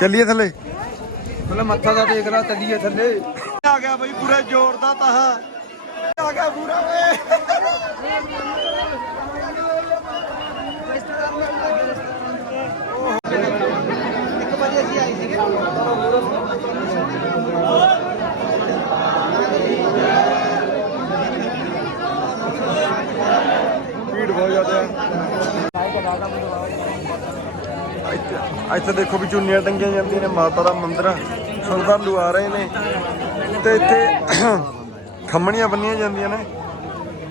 ਚੱਲੀਏ ਥੱਲੇ। ਪਹਿਲਾਂ ਮੱਥਾ ਦਾ ਦੇਖ ਲਾ ਤੱਲੀਏ ਥੱਲੇ। ਆ ਗਿਆ ਬਈ ਪੂਰੇ ਜ਼ੋਰ ਦਾ ਤਾਂ ਆ ਗਿਆ ਪੂਰਾ। ਵੇ ਇੱਕ ਵਾਰੀ ਅਸੀਂ ਆਏ ਸੀਗੇ ਭੀੜ ਬਹੁਤ ਜ਼ਿਆਦਾ ਹੈ ਇੱਥੇ- ਇੱਥੇ ਦੇਖੋ ਵੀ ਚੁੰਨੀਆਂ ਟੰਗੀਆਂ ਜਾਂਦੀਆਂ ਨੇ, ਮਾਤਾ ਦਾ ਮੰਦਿਰ ਆ। ਸ਼ਰਧਾਲੂ ਆ ਰਹੇ ਨੇ। ਤੇ ਇੱਥੇ ਖੰਮਣੀਆਂ ਬੰਨੀਆਂ ਜਾਂਦੀਆਂ ਨੇ।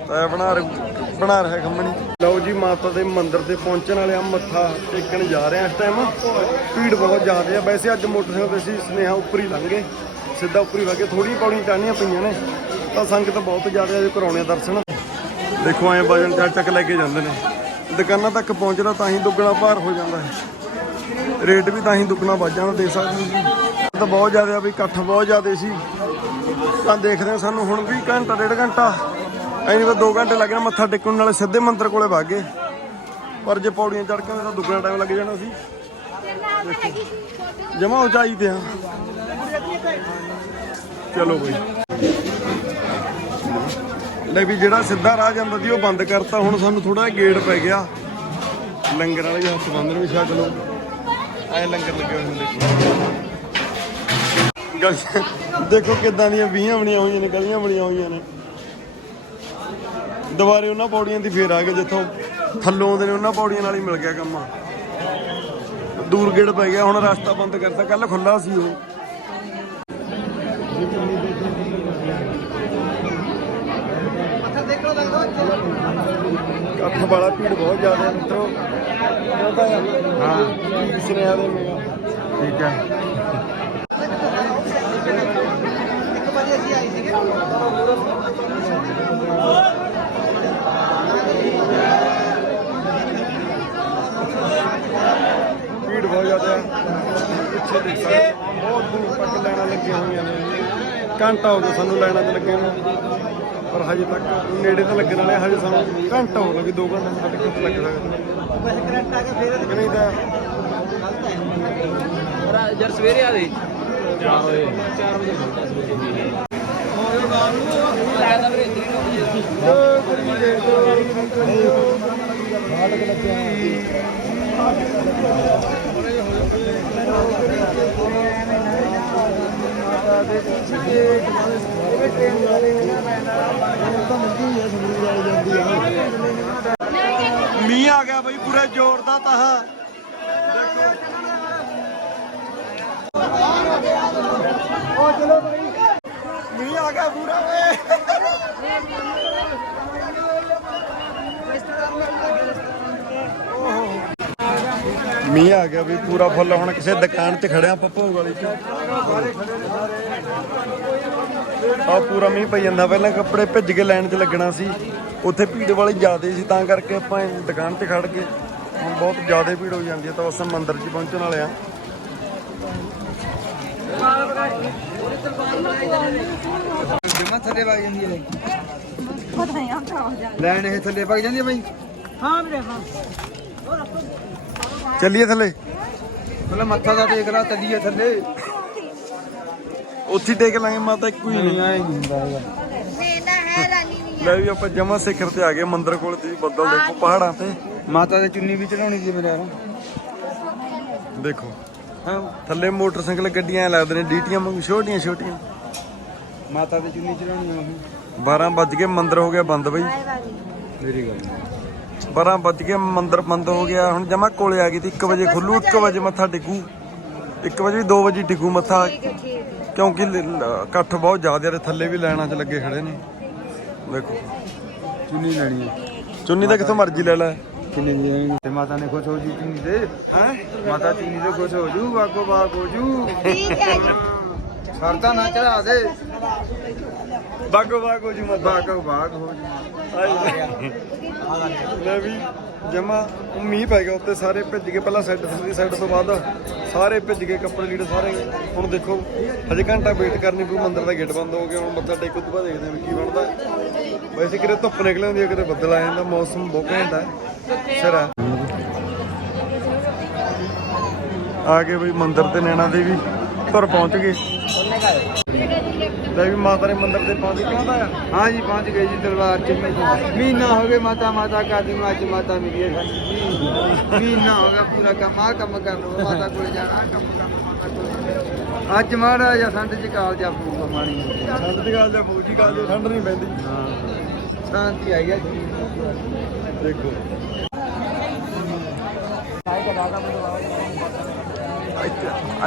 ਤਾਂ ਇਹ ਬਣਾ ਰਹੇ- ਬਣਾ ਰਿਹਾ ਖੰਮਣੀ। ਲਓ ਜੀ, ਮਾਤਾ ਦੇ ਮੰਦਿਰ ਤੇ ਪਹੁੰਚਣ ਵਾਲੇ ਆ, ਮੱਥਾ ਟੇਕਣ ਜਾ ਰਹੇ ਆ ਇਸ ਟਾਈਮ ਭੀੜ ਬਹੁਤ ਜ਼ਿਆਦਾ ਆ। ਵੈਸੇ ਅੱਜ ਮੋਟਰਸਾਈਕਲ ਤੇ ਅਸੀਂ ਸਨੇਹਾ ਉੱਪਰ ਹੀ ਲੰਘੇ ਸਿੱਧਾ ਉੱਪਰ ਹੀ ਵਗੇ ਥੋੜੀ ਪੌੜੀ ਟਾਹਣੀਆਂ ਪਈਆਂ ਨੇ। ਤਾਂ ਸੰਗਤ ਬਹੁਤ ਜ਼ਿਆਦਾ ਆ ਕਰਾਉਣੇ ਆ ਦਰਸ਼ਨ। ਦੇਖੋ ਐ ਵਜਨ ਚੱਕ ਚੱਕ ਲੈ ਕੇ ਜਾਂਦੇ ਨੇ। ਦੁਕਾਨਾਂ ਤੱਕ ਪਹੁੰਚਣਾ ਤਾਂ ਹੀ ਦੁੱਗਣਾ ਭਾਰ ਹੋ ਜਾਂਦਾ ਹੈ। ਰੇਟ ਵੀ ਤਾਂ ਹੀ ਦੁੱਗਣਾ ਵੱਧ ਜਾਂਦਾ ਦੇ ਸਕਦੇ ਹੋ ਜੀ। ਤਾਂ ਬਹੁਤ ਜ਼ਿਆਦਾ ਵੀ ਇਕੱਠ ਬਹੁਤ ਜ਼ਿਆਦਾ ਸੀ। ਤਾਂ ਦੇਖਦੇ ਹਾਂ ਸਾਨੂੰ ਹੁਣ ਵੀ ਘੰਟਾ, ਡੇਢ ਘੰਟਾ, ਐਨੀ ਤਾਂ 2 ਘੰਟੇ ਲੱਗ ਗਏ ਮੱਥਾ ਟੇਕਣ ਨਾਲੇ ਸਿੱਧੇ ਮੰਦਰ ਕੋਲੇ ਵਗ ਗਏ। ਪਰ ਜੇ ਪੌੜੀਆਂ ਚੜ ਕੇ ਤਾਂ ਦੁੱਗਣਾ ਟਾਈਮ ਲੱਗ ਜਾਣਾ ਸੀ। ਜਮਾ ਉਚਾਈ ਤੇ ਆ। ਚਲੋ ਬਈ। ਲੈ ਵੀ ਜਿਹੜਾ ਸਿੱਧਾ ਰਾਹ ਜਾਂਦਾ ਸੀ ਉਹ ਬੰਦ ਕਰਤਾ, ਹੁਣ ਸਾਨੂੰ ਥੋੜਾ ਗੇਟ ਪੈ ਗਿਆ। ਲੰਗਰ ਵਾਲੇ ਵੀ ਹੱਥ ਬੰਦ ਨੇ ਵੀ ਛੱਡ ਲਓ। ਐ ਲੰਗਰ ਲੱਗੇ ਹੋਏ ਨੇ ਦੇਖੋ ਗਲੀਆਂ ਦੇਖੋ ਕਿੱਦਾਂ ਦੀਆਂ ਵੀਹਾਂ ਬਣੀਆਂ ਹੋਈਆਂ ਨੇ, ਗਲੀਆਂ ਬਣੀਆਂ ਹੋਈਆਂ ਨੇ। ਦੁਬਾਰੇ ਉਹਨਾਂ ਪੌੜੀਆਂ ਦੀ ਫੇਰ ਆ ਗਏ, ਜਿੱਥੋਂ ਥੱਲੋਂ ਆਉਂਦੇ ਨੇ ਉਹਨਾਂ ਪੌੜੀਆਂ ਨਾਲ ਹੀ ਮਿਲ ਗਿਆ ਕੰਮ। ਦੂਰ ਗੇਟ ਪੈ ਗਿਆ, ਹੁਣ ਰਸਤਾ ਬੰਦ ਕਰਤਾ ਕੱਲ ਖੁੱਲਾ ਸੀ ਉਹ ਮੱਥਾ ਦੇਖ ਲਓ ਲੱਗਦਾ ਕੱਠ ਵਾਲਾ ਭੀੜ ਬਹੁਤ ਜ਼ਿਆਦਾ ਹੈ ਮਿੱਤਰੋ। ਹਾਂ। ਕਿਸੇ ਨੇ ਆਦੇ ਮੇਗਾ ਠੀਕ ਹੈ? ਇੱਕ ਵਾਰੀ ਅਸੀਂ ਆਏ ਸੀਗੇ ਭੀੜ ਬਹੁਤ ਜ਼ਿਆਦਾ ਹੈ। ਪਿੱਛੇ ਦੇਖ ਸਕਦੇ ਬਹੁਤ ਦੂਰ ਤੱਕ ਲਾਈਨਾਂ ਲੱਗੀਆਂ ਹੋਈਆਂ ਨੇ। ਘੰਟਾ ਹੋ ਗਿਆ ਸਾਨੂੰ ਲਾਈਨਾਂ 'ਚ ਲੱਗੇ ਨੂੰ। ਪਰ ਹਜੇ ਤੱਕ ਨੇੜੇ ਤਾਂ ਲੱਗਣ ਵਾਲੇ ਹਜੇ ਸਾਨੂੰ ਘੰਟਾ ਹੋ ਗਿਆ ਵੀ 2 ਘੰਟੇ ਤੱਕ ਕਿੱਥੇ ਲੱਗ ਸਕਦਾ। ਵੈਸੇ ਕਰੰਟ ਆ ਗਿਆ ਫੇਰ ਕਿ ਨਹੀਂ ਤਾਂ ਯਾਰ ਸਵੇਰੇ ਆ ਦੇ 4 ਵਜੇ। 4 ਵਜੇ। ਖੁੱਲਦਾ ਸਵੇਰੇ ਲੱਗਦਾ ਵੀਰੇ ਹੀ ਮੀਂਹ ਆ ਗਿਆ ਬਈ ਪੂਰੇ ਜ਼ੋਰ ਦਾ ਤਾਂ। ਉਹ ਚਲੋ ਭਾਈ ਮੀਂਹ ਆ ਗਿਆ ਪੂਰਾ ਵੇ ਮੀਂਹ ਆ ਗਿਆ ਵੀ ਪੂਰਾ ਫੁੱਲ। ਹੁਣ ਕਿਸੇ ਦੁਕਾਨ 'ਚ ਖੜਿਆ ਆਪਾਂ ਭੋਗ ਵਾਲੀ 'ਚ। ਆ ਪੂਰਾ ਮੀਂਹ ਪਈ ਜਾਂਦਾ। ਪਹਿਲਾਂ ਕੱਪੜੇ ਭਿੱਜ ਕੇ ਲਾਈਨ 'ਚ ਲੱਗਣਾ ਸੀ। ਉੱਥੇ ਭੀੜ ਵਾਲੀ ਜ਼ਿਆਦੇ ਸੀ ਤਾਂ ਕਰਕੇ ਆਪਾਂ ਇਹ ਦੁਕਾਨ 'ਤੇ ਖੜ ਕੇ ਹੁਣ ਬਹੁਤ ਜ਼ਿਆਦਾ ਭੀੜ ਹੋ ਜਾਂਦੀ ਹੈ। ਤਾਂ ਉਸ ਮੰਦਿਰ 'ਚ ਪਹੁੰਚਣ ਵਾਲੇ ਆ ਜਮਾ ਥੱਲੇ ਵਗ ਜਾਂਦੀ ਹੈ ਪਤਾ ਨਹੀਂ ਆ ਤਾਂ ਹੋ ਜਾ ਲੈਣ ਇਹ ਥੱਲੇ ਵਗ ਜਾਂਦੀ ਹੈ ਬਾਈ। ਹਾਂ ਵੀਰੇ ਹਾਂ। ਚੱਲੀਏ ਥੱਲੇ। ਮੱਥਾ ਦਾ ਦੇਖ ਲਾ ਤੱਲੀਏ ਥੱਲੇ। ਉੱਥੇ ਟੇਕ ਲਾਂਗੇ ਮਾਤਾ ਇੱਕੋ ਹੀ ਨਹੀਂ। ਨਹੀਂ ਹੁੰਦਾ ਹੈਗਾ ਮੇਲਾ ਹੈ ਰਾਨੀ ਨਹੀਂ ਲੈ ਵੀ ਆਪਾਂ ਜਮਾ ਸਿਖਰ ਤੇ ਆ ਗਏ ਮੰਦਿਰ ਕੋਲ ਤੁਸੀਂ ਬੱਦਲ ਦੇਖੋ ਪਹਾੜਾਂ ਤੇ। ਮਾਤਾ ਦੇ ਚੁੰਨੀ ਵੀ ਚੜਾਉਣੀ ਸੀ ਮੇਰੇ ਯਾਰ ਦੇਖੋ। ਹਾਂ। ਥੱਲੇ ਮੋਟਰਸਾਈਕਲ ਗੱਡੀਆਂ ਐਂ ਲੱਗਦੇ ਨੇ ਡੀਟੀਆਂ ਵਾਂਗੂ ਛੋਟੀਆਂ ਛੋਟੀਆਂ। ਮਾਤਾ ਦੇ ਚੁੰਨੀ ਚੜਾਉਣੀ ਉਹ। 12 ਵੱਜ ਕੇ ਮੰਦਿਰ ਹੋ ਗਿਆ ਬੰਦ ਬਈ। ਮੇਰੀ ਗੱਲ 12 ਵੱਜ ਕੇ ਮੰਦਿਰ ਬੰਦ ਹੋ ਗਿਆ ਹੁਣ ਜਮਾ ਕੋਲੇ ਆ ਗਈ ਤੀ 1 ਵਜੇ ਖੁੱਲੂ 1 ਵਜੇ ਮੱਥਾ ਟਿਕੂ। 1 ਵਜੇ ਵੀ 2 ਵਜੇ ਟਿਕੂ ਮੱਥਾ। ਕਿਉਂਕਿ ਲ- ਲ- ਇਕੱਠ ਬਹੁਤ ਜ਼ਿਆਦਾ ਨੇ ਥੱਲੇ ਵੀ ਲਾਈਨਾਂ 'ਚ ਲੱਗੇ ਖੜੇ ਨੇ। ਦੇਖੋ ਚੁੰਨੀ ਲੈਣੀ ਹੈ। ਚੁੰਨੀ ਤਾਂ ਕਿੱਥੋਂ ਮਰਜ਼ੀ ਲੈ ਲੈ। ਕਿੰਨੇ ਦੀ ਲੈਣੀ ਤੇ ਮਾਤਾ ਨੇ ਖੁਸ਼ ਹੋ ਜੀ ਚੁੰਨੀ ਦੇ। ਹੈ? ਮਾਤਾ ਚੁੰਨੀ ਦੇ ਖੁਸ਼ ਹੋ ਜੂ ਬਾਗੋ ਬਾਗ ਹੋ ਜੂ। ਠੀਕ ਹੈ ਜੀ। ਸਰਦਾ ਨਾ ਚੜਾ ਦੇ। ਬਾਗੋ ਬਾਗੋ ਜੀ ਮੱਥਾ ਬਾਗੋ ਬਾਗ ਹੋ ਜੂ। ਲੈ ਵੀ। ਜਮਾ ਮੀਂਹ ਪੈ ਗਿਆ ਉੱਤੇ ਸਾਰੇ ਭਿੱਜ ਗਏ, ਪਹਿਲਾਂ ਸਾਈਡ ਦੀ ਸਾਈਡ ਤੋਂ ਬਾਅਦ ਸਾਰੇ ਭਿੱਜ ਗਏ, ਕੱਪੜੇ ਲੀੜੇ ਸਾਰੇ। ਹੁਣ ਦੇਖੋ, ਹਜੇ ਘੰਟਾ ਵੇਟ ਕਰਨੀ ਪਊ, ਮੰਦਰ ਦਾ ਗੇਟ ਬੰਦ ਹੋ ਗਿਆ, ਹੁਣ ਮੱਥਾ ਟੇਕ ਤੋਂ ਬਾਅਦ ਦੇਖਦੇ ਹਾਂ ਵੀ ਕੀ ਬਣਦਾ। ਵੈਸੇ ਕਿਤੇ ਧੁੱਪ ਨਿਕਲ ਆਉਂਦੀ ਹੈ, ਕਿਤੇ ਬੱਦਲ ਆ ਜਾਂਦਾ, ਮੌਸਮ ਬਹੁਤ ਘੈਂਟ ਹੈ। ਆ। ਗਏ ਬਈ ਮੰਦਰ ਤੇ ਨੈਣਾ ਦੇਵੀ ਤੁਰ ਪਹੁੰਚ ਗਏ। ਦੇਵੀ ਮਾਤਾ ਦੇ ਮੰਦਿਰ ਤੇ ਪਹੁੰਚ ਗਏ ਮਾਤਾ ਹਾਂ ਜੀ ਪਹੁੰਚ ਗਏ ਜੀ ਦਰਬਾਰ ਚ। ਮਹੀਨਾ ਹੋ ਗਿਆ ਮਾਤਾ ਮਾਤਾ ਕਾਦੀ ਨੂੰ ਅੱਜ ਮਾਤਾ ਮਿਲੀ ਹੈ। ਮਹੀਨਾ ਹੋ ਗਿਆ ਪੂਰਾ ਕੰਮ ਆ ਕੰਮ ਕਰਨਾ ਮਾਤਾ ਕੋਲ ਜਾਣਾ ਕੰਮ ਕਰਨਾ ਮਾਤਾ ਅੱਜ ਮਾੜਾ ਜਾਂ ਸੰਤ ਚ ਕਾਲ ਜਾ ਫੂਕ ਮਾਣੀ ਸੰਤ ਦੀ ਕਾਲ ਜਾ ਫੂਕ ਕਾਲ ਜੀ ਠੰਡ ਨਹੀਂ ਪੈਂਦੀ। ਹਾਂ। ਸ਼ਾਂਤੀ ਆਈ ਹੈ। ਜੀ ਦੇਖੋ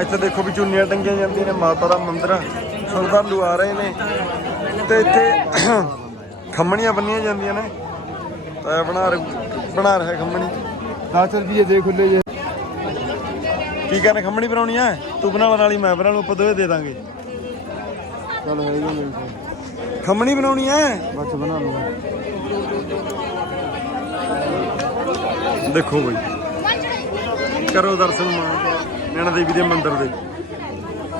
ਇੱਥੇ ਦੇਖੋ ਵੀ ਚੁੰਨੀਆਂ ਟੰਗੀਆਂ ਜਾਂਦੀਆਂ ਨੇ ਮਾਤਾ ਦਾ ਮੰਦਿਰ। ਸ਼ਰਧਾਲੂ ਆ ਰਹੇ ਨੇ। ਤੇ ਇੱਥੇ ਖੰਮਣੀਆਂ ਬੰਨੀਆਂ ਜਾਂਦੀਆਂ ਨੇ। ਤਾਂ ਬਣਾ ਰਿਹਾ ਬਣਾ ਰਿਹਾ ਖੰਮਣੀ। 10 ਰੁਪਏ ਦੇ ਖੁੱਲੇ ਜੇ। ਕੀ ਕਰਨਾ ਖੰਮਣੀ ਬਣਾਉਣੀ ਆ? ਤੂੰ ਬਣਾਉਣ ਵਾਲੀ ਮੈਂ ਬਣਾ ਲੂ ਆਪਾਂ ਦੋਵੇਂ ਦੇ ਦਾਂਗੇ। ਚਲ ਮੇਰੇ ਕੋਲ ਖੰਮਣੀ ਬਣਾਉਣੀ ਆ? ਬਸ ਬਣਾ ਲੂੰਗਾ ਦੇਖੋ ਬਈ। ਕਰੋ ਦਰਸ਼ਨ ਮਾਂ ਨੈਣਾ ਦੇਵੀ ਦੇ ਮੰਦਿਰ ਦੇ।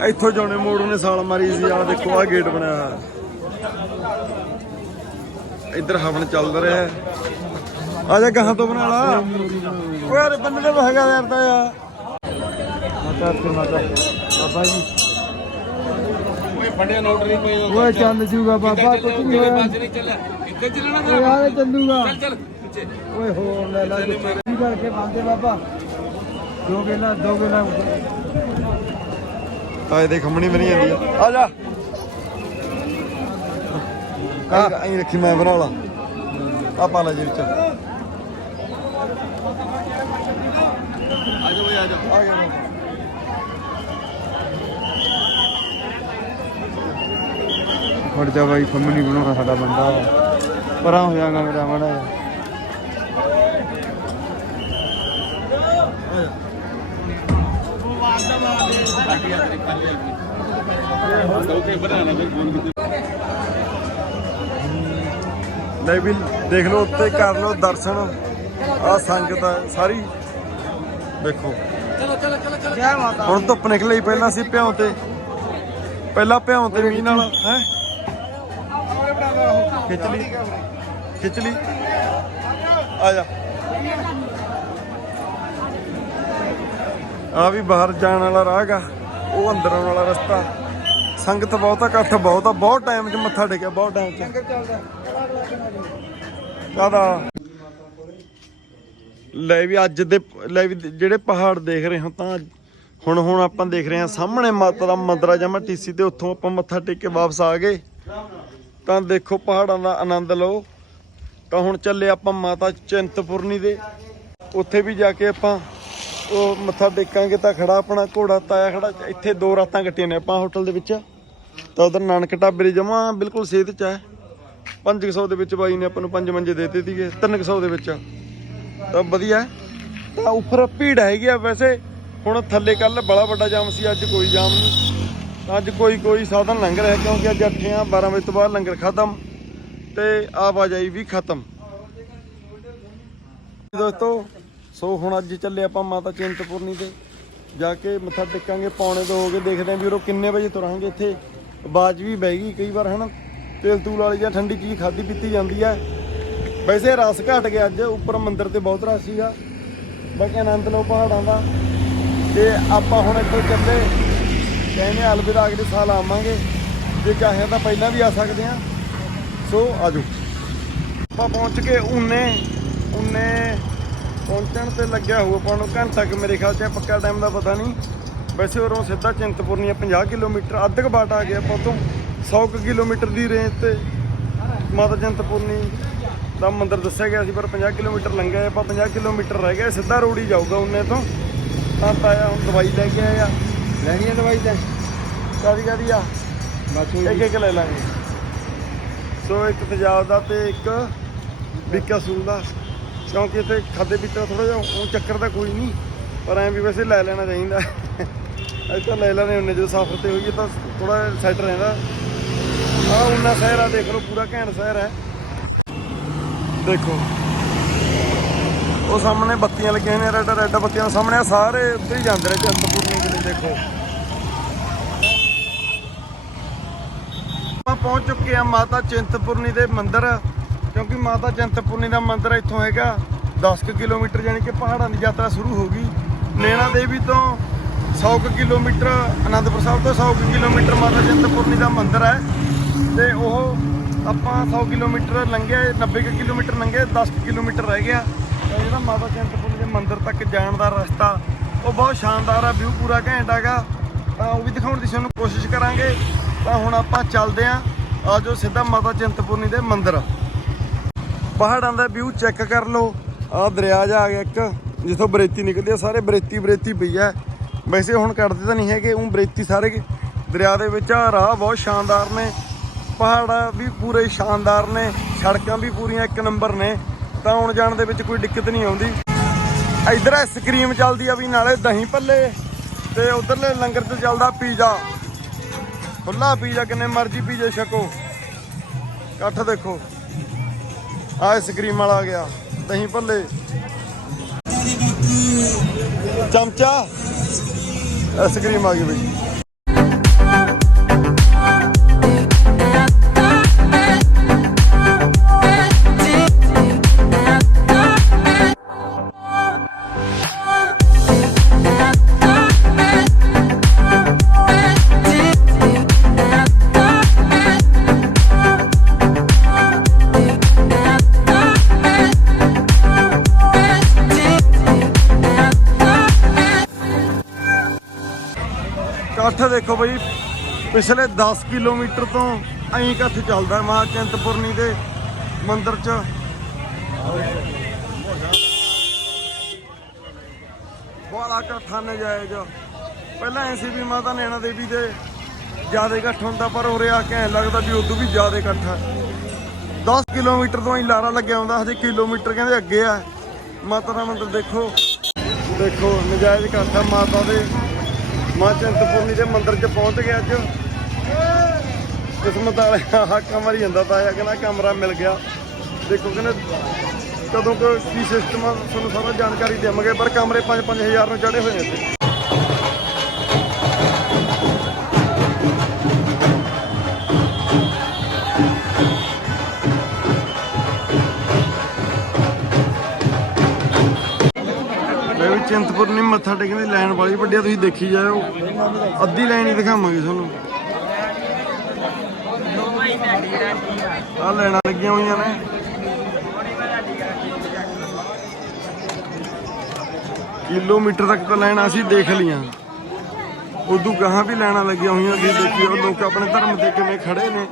ਇੱਥੋਂ ਜਾਣੇ ਮੋੜੂ ਨੇ ਸਾਲ ਮਾਰੀ ਸੀ ਆ ਦੇਖੋ ਆ ਗੇਟ ਬਣਿਆ ਹੋਇਆ। ਇੱਧਰ ਹਵਨ ਚੱਲ ਰਿਹਾ ਹੈ। ਆ ਜਾ ਗਾਹਾਂ ਤੋਂ ਬਣਾ ਲਾ। ਓਏ ਯਾਰ ਬੰਨਣੇ ਤਾਂ ਹੈਗਾ ਯਾਰ ਤਾਂ ਆ ਮਾਤਾ ਤੇ ਮਾਤਾ। ਬਾਬਾ ਜੀ। ਫੰਡਿਆ ਨੋਟ ਨਹੀਂ ਕੋਈ ਓਏ ਚੱਲ ਜੂਗਾ ਬਾਬਾ ਕੁਝ ਨਹੀਂ ਹੋਇਆ। ਪਾਸੇ ਨਹੀਂ ਚੱਲਿਆ? ਇੱਥੇ ਚੱਲਣਾ ਓਏ ਆਲੇ ਚੱਲੂਗਾ। ਚੱਲ ਪਿੱਛੇ। ਓਏ ਹੋਰ ਲੈ ਲੈ ਕਰਕੇ ਬੰਦੇ ਬਾਬਾ। ਦੋ ਗੇਲਾ ਦੋ ਗੇਲਾ ਆ ਇਹਦੇ ਖੰਮਣੀ ਬਣੀ ਜਾਂਦੀ। ਆ ਆ ਜਾ। ਆ ਐਂ ਰੱਖੀ ਮੈਂ ਬਣਾ ਲਾ। ਆ ਪਾ ਲੈ ਜੀ ਵਿੱਚ ਆ ਜਾ ਬਈ ਆ ਜਾ। ਆ ਗਿਆ। ਮੈਂ। ਫੜ ਜਾ ਬਾਈ ਫੰਮਣੀ ਬਣਾਉਣਾ ਸਾਡਾ ਬੰਦਾ। ਪਰਾਂ ਹੋ ਜਾਗਾ ਮੇਰਾ ਮਾੜਾ ਲੈ ਵੀ ਦੇਖ ਲਓ ਉੱਤੇ ਕਰ ਲਓ ਦਰਸ਼ਨ ਆ ਸੰਗਤ ਆ, ਸਾਰੀ। ਦੇਖੋ। ਜੈ ਮਾਤਾ ਹੁਣ ਧੁੱਪ ਨਿਕਲੀ, ਪਹਿਲਾਂ ਸੀ ਭਿਉਂ ਤੇ। ਪਹਿਲਾਂ ਭਿਉਂ ਤੇ ਮੀਂਹ ਨਾਲ, ਹੈ? ਖਿੱਚ ਲਈ ਖਿੱਚ ਲਈ। ਆ ਜਾ। ਆ ਵੀ ਬਾਹਰ ਜਾਣ ਵਾਲਾ ਰਾਹ ਗਾ ਉਹ ਅੰਦਰ ਆਉਣ ਵਾਲਾ ਰਸਤਾ। ਸੰਗਤ ਬਹੁਤਾ ਇਕੱਠ ਬਹੁਤ ਆ ਬਹੁਤ ਟਾਈਮ 'ਚ ਮੱਥਾ ਟੇਕਿਆ ਬਹੁਤ ਟਾਈਮ 'ਚ। ਕਾਦਾ ਲੈ ਵੀ ਅੱਜ ਦੇ ਲੈ ਵੀ ਜਿਹੜੇ ਪਹਾੜ ਦੇਖ ਰਹੇ ਹਾਂ ਤਾਂ ਹੁਣ ਹੁਣ ਆਪਾਂ ਦੇਖ ਰਹੇ ਹਾਂ ਸਾਹਮਣੇ ਮਾਤਾ ਦਾ ਮੰਦਿਰ ਆ ਜਮਾ ਟੀਸੀ ਤੇ ਉੱਥੋਂ ਆਪਾਂ ਮੱਥਾ ਟੇਕ ਕੇ ਵਾਪਸ ਆ ਗਏ। ਤਾਂ ਦੇਖੋ ਪਹਾੜਾਂ ਦਾ ਆਨੰਦ ਲਓ। ਤਾਂ ਹੁਣ ਚੱਲੇ ਆਪਾਂ ਮਾਤਾ ਚਿੰਤਪੁਰਨੀ ਦੇ। ਉੱਥੇ ਵੀ ਜਾ ਕੇ ਆਪਾਂ ਉਹ ਮੱਥਾ ਟੇਕਾਂਗੇ ਤਾਂ ਖੜਾ ਆਪਣਾ ਘੋੜਾ ਤਾਇਆ ਖੜਾ, ਇੱਥੇ ਦੋ ਰਾਤਾਂ ਕੱਟੀਆਂ ਨੇ ਆਪਾਂ ਹੋਟਲ ਦੇ ਵਿੱਚ। ਤਾਂ ਉਧਰ ਨਾਨਕ ਢਾਬੇ ਦੇ ਜਮਾ ਬਿਲਕੁਲ ਸੇਧ ਚ ਹੈ। 500 ਦੇ ਵਿੱਚ ਬਾਈ ਨੇ ਆਪਾਂ ਨੂੰ ਪੰਜ ਮੰਜੇ ਦੇ ਦਿੱਤੇ ਸੀਗੇ 300 ਦੇ ਵਿੱਚ। ਤਾਂ ਵਧੀਆ ਤਾਂ ਉੱਪਰ ਭੀੜ ਹੈਗੀ ਆ ਵੈਸੇ। ਹੁਣ ਥੱਲੇ ਕੱਲ ਬੜਾ ਵੱਡਾ ਜਾਮ ਸੀ, ਅੱਜ ਕੋਈ ਜਾਮ ਨਹੀਂ। ਅੱਜ ਕੋਈ ਕੋਈ ਸਾਧਨ ਲੰਘ ਰਿਹਾ, ਕਿਉਂਕਿ ਅੱਜ ਅੱਠੇ ਆ 12 ਵਜੇ ਤੋਂ ਬਾਅਦ ਲੰਗਰ ਖਤਮ ਤੇ ਆਵਾਜਾਈ ਵੀ ਖਤਮ। ਦੋਸਤੋ ਸੋ ਹੁਣ ਅੱਜ ਚੱਲੇ ਆਪਾਂ ਮਾਤਾ ਚਿੰਤਪੁਰਨੀ ਤੇ। ਜਾ ਕੇ ਮੱਥਾ ਟੇਕਾਂਗੇ, ਪੌਣੇ ਤੋਂ ਹੋ ਕੇ ਦੇਖਦੇ ਆਂ ਵੀ ਉਹ ਕਿੰਨੇ ਵਜੇ ਤੁਰਾਂਗੇ ਇੱਥੇ। ਬਾਜ ਵੀ ਬਹਿ ਗਈ ਕਈ ਵਾਰ, ਹਨਾ? ਤੇਲ ਤੂਲ ਵਾਲੀ ਜਾਂ ਠੰਡੀ ਚੀਜ਼ ਖਾਦੀ ਪੀਤੀ ਜਾਂਦੀ ਹੈ ਵੈਸੇ ਰਸ ਘਟ ਗਿਆ ਅੱਜ, ਉੱਪਰ ਮੰਦਿਰ ਤੇ ਬਹੁਤ ਰਸ ਸੀਗਾ। ਬਾਕੀ ਆਨੰਦ ਲਓ ਪਹਾੜਾਂ ਦਾ। ਤੇ ਆਪਾਂ ਹੁਣ ਇੱਥੋਂ ਚੱਲੇ। ਕਹਿੰਦੇ ਆ ਅਲਵਿਦਾ ਅਗਲੇ ਸਾਲ ਆਵਾਂਗੇ। ਜੇ ਚਾਹਿਆ ਤਾਂ ਪਹਿਲਾਂ ਵੀ ਆ ਸਕਦੇ ਆ। ਸੋ ਆਜੋ। ਆਪਾਂ ਪਹੁੰਚ ਕੇ ਉਨੇ ਉਨੇ ਪਹੁੰਚਣ ਤੇ ਲੱਗਿਆ ਹੋਊ ਆਪਾਂ ਨੂੰ ਘੰਟਾ ਕਿ ਮੇਰੇ ਖਿਆਲ 'ਚ ਪੱਕਾ ਟਾਈਮ ਦਾ ਪਤਾ ਨਹੀਂ। ਵੈਸੇ ਉਰੋਂ ਸਿੱਧਾ ਚਿੰਤਪੁਰਨੀ ਆ 50 ਕਿਲੋਮੀਟਰ ਅੱਧ ਕੁ ਬਾਟ ਆ ਗਿਆ ਆਪਾਂ ਤੋਂ 100 ਕੁ ਕਿਲੋਮੀਟਰ ਦੀ ਰੇਂਜ ਤੇ ਮਾਤਾ ਚਿੰਤਪੁਰਨੀ ਦਾ ਮੰਦਿਰ ਦੱਸਿਆ ਗਿਆ ਸੀ ਪਰ 50 ਕਿਲੋਮੀਟਰ ਲੰਘਿਆ ਆਪਾਂ 50 ਕਿਲੋਮੀਟਰ ਰਹਿ ਗਿਆ ਸਿੱਧਾ ਰੋਡ ਹੀ ਜਾਊਗਾ ਉਨੇ ਤੋਂ। ਤਾਂ ਤਾਇਆ ਹੁਣ ਦਵਾਈ ਲੈ ਕੇ ਆਇਆ। ਲੈਣੀ ਹੈ ਦਵਾਈ ਤਾਂ? ਕਾਦੀ ਕਾਦੀ ਆ? ਬਸ ਇੱਕ ਇੱਕ ਲੈ ਲਾਂਗੇ। ਸੋ ਇੱਕ ਤੇਜ਼ਾਬ ਦਾ ਤੇ ਇੱਕ ਬਿੱਕਾ ਸੂਲ ਦਾ। ਕਿਉਂਕਿ ਇੱਥੇ ਖਾਦੇ ਪੀਤੇ ਥੋੜਾ ਜਿਹਾ ਉਹ ਚੱਕਰ ਤਾਂ ਕੋਈ ਨਹੀਂ, ਪਰ ਐਂ ਵੀ ਵੈਸੇ ਲੈ ਲੈਣਾ ਚਾਹੀਦਾ। ਅੱਜ ਤਾਂ ਲੈ ਲੈਣੇ ਹੁੰਨੇ ਜਦੋਂ ਸਫ਼ਰ ਤੇ ਹੋਈਏ ਤਾਂ ਥੋੜਾ ਸੈਟ ਰਹਿੰਦਾ। ਆ ਉਨਾ ਸ਼ਹਿਰ ਆ, ਦੇਖ ਲਓ, ਪੂਰਾ ਘੈਂਟ ਸ਼ਹਿਰ ਹੈ। ਦੇਖੋ, ਉਹ ਸਾਹਮਣੇ ਬੱਤੀਆਂ ਲੱਗੀਆਂ ਨੇ ਰੈੱਡ ਰੈੱਡ ਬੱਤੀਆਂ ਸਾਹਮਣੇ ਆ, ਸਾਰੇ ਉੱਤੇ ਹੀ ਜਾਂਦੇ ਨੇ ਚੰਤਪੁਰਨੀ ਕਿਲੇ ਦੇਖੋ। ਆਪਾਂ ਪਹੁੰਚ ਚੁੱਕੇ ਆ ਮਾਤਾ ਚਿੰਤਪੁਰਨੀ ਦੇ ਮੰਦਿਰ। ਕਿਉਂਕਿ ਮਾਤਾ ਚਿੰਤਪੁਰਨੀ ਦਾ ਮੰਦਿਰ ਇੱਥੋਂ ਹੈਗਾ 10 ਕੁ ਕਿਲੋਮੀਟਰ ਯਾਨੀ ਕਿ ਪਹਾੜਾਂ ਦੀ ਯਾਤਰਾ ਸ਼ੁਰੂ ਹੋ ਗਈ। ਨੈਣਾ ਦੇਵੀ ਤੋਂ 100 ਕੁ ਕਿਲੋਮੀਟਰ ਅਨੰਦਪੁਰ ਸਾਹਿਬ ਤੋਂ 100 ਕੁ ਕਿਲੋਮੀਟਰ ਮਾਤਾ ਚਿੰਤਪੁਰਨੀ ਦਾ ਮੰਦਿਰ ਹੈ। ਤੇ ਉਹ ਆਪਾਂ 100 ਕਿਲੋਮੀਟਰ ਲੰਘੇ 90 ਕੁ ਕਿਲੋਮੀਟਰ ਲੰਘੇ 10 ਕੁ ਕਿਲੋਮੀਟਰ ਰਹਿ ਗਿਆ। ਤੇ ਜਿਹੜਾ ਮਾਤਾ ਚਿੰਤਪੁਰਨੀ ਦੇ ਮੰਦਿਰ ਤੱਕ ਜਾਣ ਦਾ ਰਸਤਾ ਉਹ ਬਹੁਤ ਸ਼ਾਨਦਾਰ ਆ ਵਿਊ ਪੂਰਾ ਘੈਂਟ ਹੈਗਾ। ਤਾਂ ਉਹ ਵੀ ਦਿਖਾਉਣ ਦੀ ਤੁਹਾਨੂੰ ਕੋਸ਼ਿਸ਼ ਕਰਾਂਗੇ। ਤਾਂ ਹੁਣ ਆਪਾਂ ਚੱਲਦੇ ਆਂ ਆਜੋ ਸਿੱਧਾ ਮਾਤਾ ਚਿੰਤਪੁਰਨੀ ਦੇ ਮੰਦਿਰ। ਪਹਾੜਾਂ ਦਾ ਵਿਊ ਚੈੱਕ ਕਰ ਲਓ। ਆ ਦਰਿਆ ਜਾ ਗਿਆ ਇੱਕ, ਜਿੱਥੋਂ ਬਰੇਤੀ ਨਿਕਲਦੀ ਆ, ਸਾਰੇ ਬਰੇਤੀ ਬਰੇਤੀ ਪਈ ਆ। ਵੈਸੇ ਹੁਣ ਕੱਢਦੇ ਤਾਂ ਨਹੀਂ ਹੈਗੇ ਉਹ ਬਰੇਤੀ ਸਾਰੇ ਦਰਿਆ ਦੇ ਵਿੱਚ ਆ, ਰਾਹ ਬਹੁਤ ਸ਼ਾਨਦਾਰ ਨੇ। ਪਹਾੜ ਵੀ ਪੂਰੇ ਸ਼ਾਨਦਾਰ ਨੇ, ਸੜਕਾਂ ਵੀ ਪੂਰੀਆਂ ਇੱਕ ਨੰਬਰ ਨੇ। ਤਾਂ ਆਉਣ ਜਾਣ ਦੇ ਵਿੱਚ ਕੋਈ ਦਿੱਕਤ ਨਹੀਂ ਆਉਂਦੀ। ਇਧਰ ਆਈਸਕ੍ਰੀਮ ਚੱਲਦੀ ਆ ਵੀ ਨਾਲੇ ਦਹੀਂ ਭੱਲੇ ਤੇ ਉਧਰਲੇ ਲੰਗਰ 'ਚ ਚੱਲਦਾ ਪੀਜ਼ਾ। ਖੁੱਲਾ ਪੀਜ਼ਾ, ਕਿੰਨੇ ਮਰਜ਼ੀ ਪੀਜ਼ੇ ਛਕੋ। ਇਕੱਠ ਦੇਖੋ। ਆਈਸਕ੍ਰੀਮ ਵਾਲਾ ਆ ਗਿਆ ਦਹੀਂ ਭੱਲੇ। ਚਮਚਾ। ਆਈਸਕ੍ਰੀਮ ਆ ਗਈ ਬਈ। ਇਕੱਠ ਦੇਖੋ ਬਈ, ਪਿਛਲੇ 10 ਕਿਲੋਮੀਟਰ ਤੋਂ ਐਂ ਇਕੱਠ ਚੱਲਦਾ ਮਹਾ ਚਿੰਤਪੁਰਨੀ ਦੇ ਮੰਦਿਰ 'ਚ। ਬੜਾ ਇਕੱਠਾ ਨਜਾਇਜ਼। ਪਹਿਲਾਂ ਐ ਸੀ ਵੀ ਮਾਤਾ ਨੈਣਾ ਦੇਵੀ ਦੇ ਜ਼ਿਆਦਾ ਇਕੱਠ ਹੁੰਦਾ, ਪਰ ਉਰੇ ਆ ਕੇ ਐਂ ਲੱਗਦਾ ਵੀ ਉਦੋਂ ਵੀ ਜ਼ਿਆਦਾ ਇਕੱਠ ਹੈ 10 ਕਿਲੋਮੀਟਰ ਤੋਂ ਹੀ ਲਾਰਾ ਲੱਗਿਆ ਹੁੰਦਾ, ਹਜੇ ਕਿਲੋਮੀਟਰ ਕਹਿੰਦੇ ਅੱਗੇ ਆ। ਮਾਤਾ ਦਾ ਮੰਦਿਰ ਦੇਖੋ। ਦੇਖੋ, ਨਜਾਇਜ਼ ਇਕੱਠ ਆ ਮਾਤਾ ਦੇ। ਮਾਂ ਚਿੰਤਪੁਰਨੀ ਦੇ ਮੰਦਿਰ 'ਚ ਪਹੁੰਚ ਗਿਆ ਅੱਜ। ਕਿਸਮਤ ਵਾਲਿਆ ਹਾਕਾ ਮਾਰੀ ਜਾਂਦਾ ਤਾਇਆ ਕਹਿੰਦਾ ਕਮਰਾ ਮਿਲ ਗਿਆ। ਦੇਖੋ ਕਹਿੰਦੇ ਕਦੋਂ ਕੋ ਕੀ ਸਿਸਟਮ ਆ, ਤੁਹਾਨੂੰ ਸਾਰਾ ਜਾਣਕਾਰੀ ਦੇਵਾਂਗੇ, ਪਰ ਕਮਰੇ 5-5000 ਨੂੰ ਚੜੇ ਹੋਏ ਨੇ ਇੱਥੇ। ਚਿੰਤਪੁਰਨੀ ਮੱਥਾ ਟੇਕਣ ਦੀ ਲਾਈਨ ਵਾਲੀ ਵੱਡੀ ਆ, ਤੁਸੀਂ ਦੇਖੀ ਜਾਓ ਅੱਧੀ ਲਾਈਨ ਹੀ ਦਿਖਾਵਾਂਗੇ ਤੁਹਾਨੂੰ। ਆ ਲੈਣਾ ਲੱਗੀਆਂ ਹੋਈਆਂ ਨੇ। ਕਿਲੋਮੀਟਰ ਤੱਕ ਤਾਂ ਲੈਣਾ ਅਸੀਂ ਦੇਖ ਲੀਆਂ ਉਦੋਂ ਗਾਹਾਂ ਵੀ ਲੈਣਾ ਲੱਗੀਆਂ ਹੋਈਆਂ ਜੀ ਦੇਖਿਓ ਲੋਕ ਆਪਣੇ ਧਰਮ ਤੇ ਕਿਵੇਂ ਖੜੇ ਨੇ।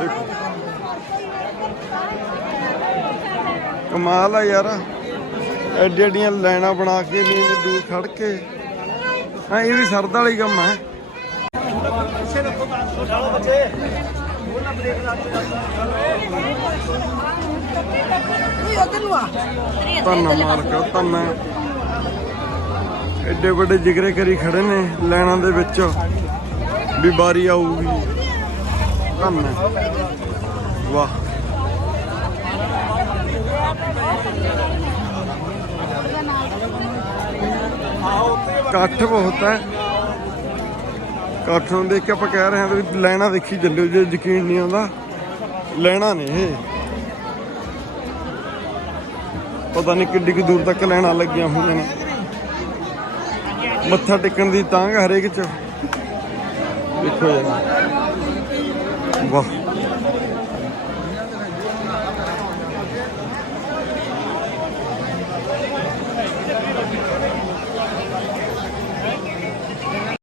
ਦੇਖੋ। ਕਮਾਲ ਆ ਯਾਰ। ਐਡੀ ਐਡੀਆਂ ਲਾਈਨਾਂ ਬਣਾ ਕੇ ਨਹੀਂ ਦੂਰ ਖੜ ਕੇ। ਹਾਂ, ਇਹ ਵੀ ਸਰਦ ਵਾਲੀ ਕੰਮ ਹੈ। ਧੰਨਾ ਮਾਲਕ ਧੰਨਾ ਐਡੇ ਵੱਡੇ ਜਿਗਰੇ ਕਰੀ ਖੜੇ ਨੇ ਲਾਈਨਾਂ ਦੇ ਵਿੱਚ। ਵੀ ਬਾਰੀ ਆਊਗੀ। ਧੰਨਾ ਵਾਹ। ਇਕੱਠ ਬਹੁਤ ਹੈ। ਇਕੱਠ ਨੂੰ ਦੇਖ ਕੇ ਆਪਾਂ ਕਹਿ ਰਹੇ ਹਾਂ ਵੀ ਲੈਣਾ ਦੇਖੀ ਚੱਲਿਓ, ਜੇ ਯਕੀਨ ਨਹੀਂ ਆਉਂਦਾ, ਲੈਣਾ ਨੇ ਇਹ। ਪਤਾ ਨਹੀਂ ਕਿੱਡੀ ਕੁ ਦੂਰ ਤੱਕ ਲੈਣਾ ਲੱਗੀਆਂ ਹੋਈਆਂ ਨੇ। ਮੱਥਾ ਟੇਕਣ ਦੀ ਤਾਂਗ ਹਰੇਕ ਚ। ਦੇਖੋ ਯਾਰ ਵਾਹ।